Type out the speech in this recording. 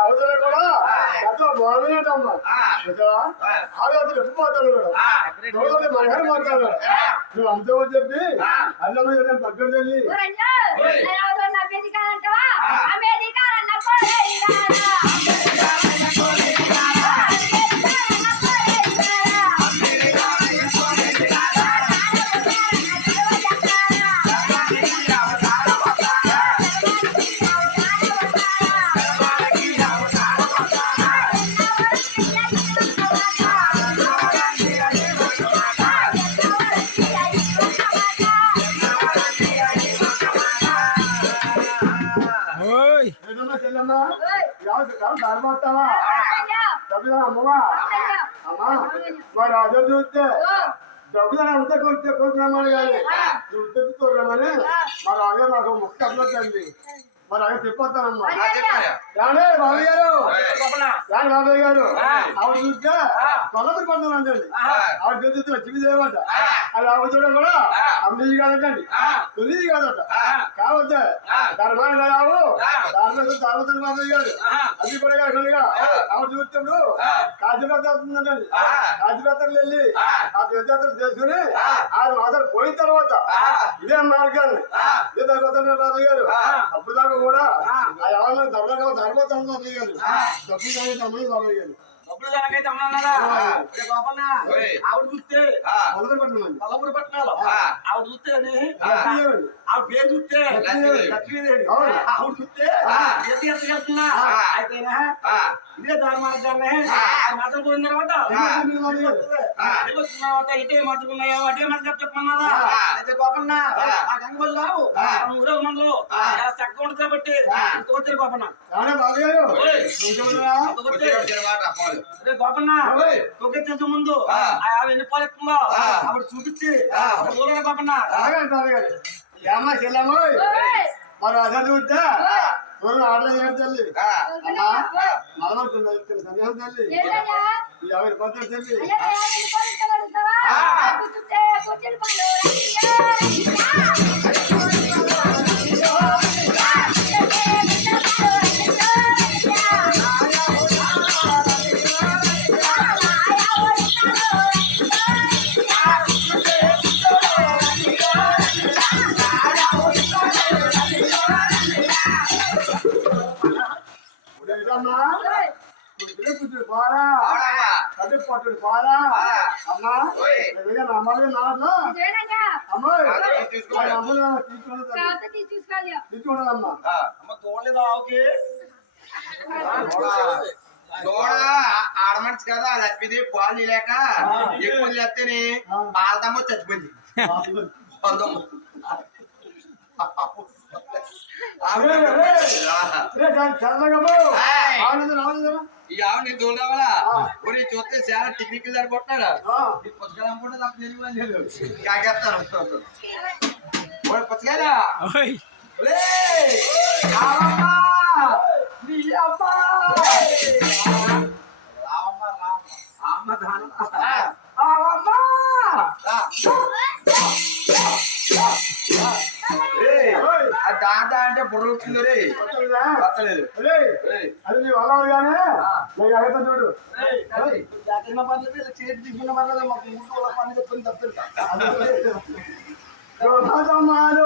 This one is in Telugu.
అవతల కూడా? ఆలోచన ఎప్పిపోతాడు కూడా. చూడండి, మన గారు మాట్లాడు. నువ్వు అంతమని చెప్పి పక్కన తల్లి. ఎవరు కాదు దారిపోతావా అమ్మా మా రాజు చూస్తే డబ్బులు అంతా కొంచెం కొంచెం రమ్మని నువ్వు తెచ్చుకో రమ్మని మరి నాకు ముక్క అట్లొద్దండి మరి అదే చెప్పొస్తానమ్మా రాడే బాబు గారు రాడు బాబాయ్ గారు ఆవిడ చూస్తే తొలగదు ఆవిడ చూస్తే అది ఆవిడ చూడడం కూడా అమ్మిది కాదటండి తొలిది కాదట. కావద్దా. ధర్మాన్ని రావు. ధర్మేశ్వర ధర్మతులు బాబాయ్ గారు అది కూడా కాకుండా ఆవిడ చూస్తున్నప్పుడు కాశీపత్ర వస్తుందండి కాశీపత్రలు వెళ్ళి ఆ. తీర్థయాత్రలు చేసుకుని ఆరు మాసాలు పోయిన తర్వాత ఇదే మార్గాన్ని. ఇదే ధర్మతండ్రి బాబాయ్ గారు అప్పుడు దాకా కూడా ఆ. ఎవరిలో ధర్మంగా ధర్మతండ్రి గారు తమ్ముడు బాబాయ్ గారు డబ్బులు జనకైతే అన్నారా ఓయ్. ఆవిడ చూస్తే పల్లపురి పట్టణాలు. ఆవిడ చూస్తే ఆవిడ పేరు చూస్తే? లక్ష్మీదేవి. ఆవిడ చూస్తే? ఆ. అయితేనా? ఇదే దారి మార్గాన్ని? మాసాలు పోయిన తర్వాత? ఇటే మర్చుకున్నాయో అటే మర్చి చెప్పమన్నదా ఆ. అయితే గోపన్న ఆ. ఆ గంగబల్ రావు. ఊరే. చాలా చక్కగా ఉంటుంది కాబట్టి. ఇంకొచ్చారు గోపన్న రే గోపన్న. తొక్కేసే ముందు. ఆ. ఆవిడ ఎన్ని పాలు ఎక్కుతుందో ఆ. ఆవిడ చూపించి. అప్పుడు చూడరా గోపన్న. ఏమ్మా చెల్లమ్మ? మరి అదే ఓయ్. చూడండి చేయండి తల్లి. మనమవుతుంది సందేహం తల్లి. యాభై రూపాయలు తల్లి. కూర్చుని పట్టుడు ఆ. అమ్మా. అమ్మాయి కాదు, తీసుకోవాలి. అమ్మ తోడలేదు ఆవుకి? ఆడమనిషి అది అప్పిది పాలు లేక ఎక్కువ చేస్తేనే పాలదమ్మ చచ్చిపోయింది. పాలదమ్మ. చల్లగా ఈ ఆవుని దూడవలా కొన్ని చూస్తే చాలా టెక్నికల్ సరిపోతున్నాడు ఈ పుస్తకాలు అమ్ముకుంటే నాకు తెలియదు కాకేస్తాను పుస్తకాలా అమ్మ! దాంత అంటే బుర్ర వచ్చింది రే. ఏయ్, అది నీ నేను చూడు. పర్లేదు ఇలా చేతి మాకు పని చెప్తుంది గోమాతమ్మాను